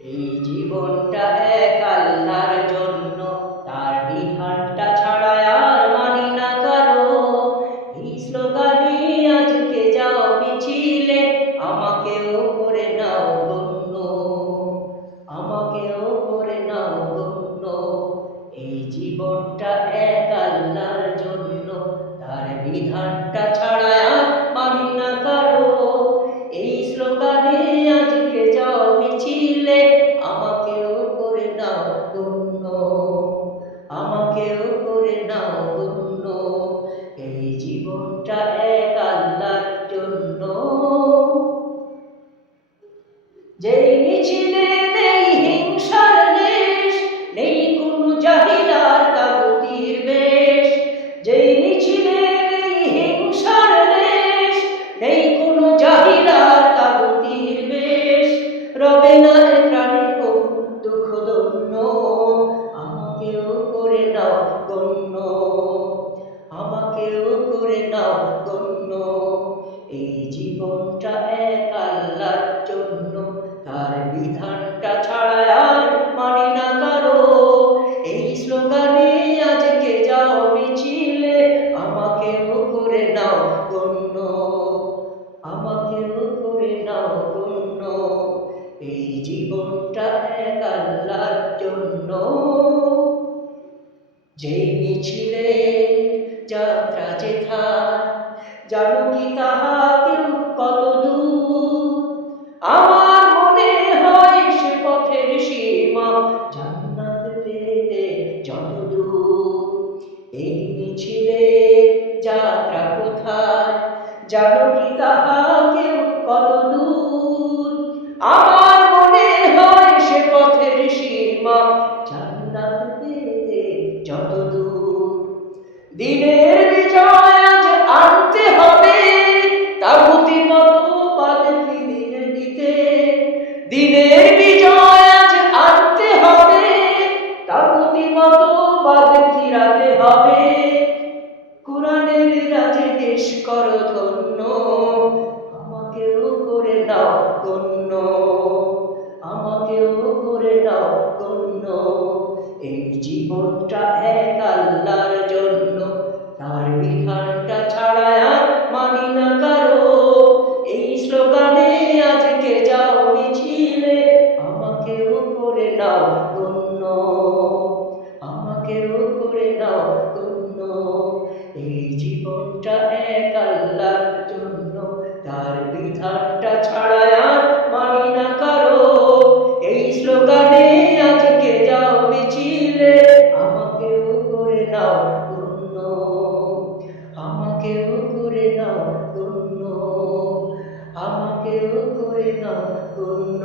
এই জীবনটা এক আল্লাহর জন্য, তার বিধানটা ছাড়া আর মানি না কারো। এই স্লোগানে আজকে যাও মিছিলে, আমাকেও করে নাও গণ্য, আমাকেও করে নাও গণ্য। এই জীবনটা এক আল্লাহর জন্য, তার বিধানটা ছাড়া আর মানি না কারো। এই স্লোগানে আজকে যাও মিছিলে, আমাকেও করে নাও গণ্য, আমাকেও করে নাও গণ্য। এই জীবনটা এক আল্লাহর জন্য। যেই মিছিলে নেই হিংসার লেশ, নেই কোনো জাহিলার তাগুতির বেশ। যেই মিছিলে নেই হিংসার লেশ, নেই কোনো জাহিলার তাগুতির বেশ। রবে না প্রাণে কোনো দুঃখ দন্য, আমাকেও করে নাও গণ্য, আমাকেও করে নাও গণ্য। এই জীবনটা এক আল্লাহর জন্য, তার বিধানটা ছাড়া আর মানি না কারো। এই স্লোগানে আজকে যাও মিছিলে, আমাকেও করে নাও গণ্য, আমাকেও করে নাও গণ্য। এই জীবনটা এক আল্লাহর জন্য। যেই মিছিলে যাত্রা যেথায়, জানো কি তাহা কেউ কত দূর? আমার মনে হয় সে পথের সীমা জান্নাত পেতে যত দূর। এই মিছিলে যাত্রা কোথায়, জানো কি তাহা কেউ কত দূর? আমার মনে হয় সে পথের সীমা জান্নাত পেতে যত দূর। দিনের বিজয় আজ আনতে হবে, তাগুতি মতবাদ ফিরিয়ে দিতে। দিনের বিজয় আজ আনতে হবে, তাগুতি মতবাদ ফিরাতে হবে। কোরআনের রাজে দেশ করো ধন্য, আমাকেও করে নাও গণ্য, আমাকেও করে নাও গণ্য। এই জীবনটা এক আল্লাহর জন্য, তার বিধানটা ছাড়া আর মানি না কারো। এই স্লোগানে আজকে যাও মিছিলে, আমাকেও করে নাও গণ্য, আমাকেও করে নাও গণ্য। এই জীবনটা এক আল্লাহর জন্য, তার বিধানটা ছাড়া আর মানি না কারো। এই স্লোগানে আজকে যাও মিছিলে, আমাকেও করে নাও গণ্য, আমাকেও করে নাও গণ্য, আমাকেও করে নাও গণ্য।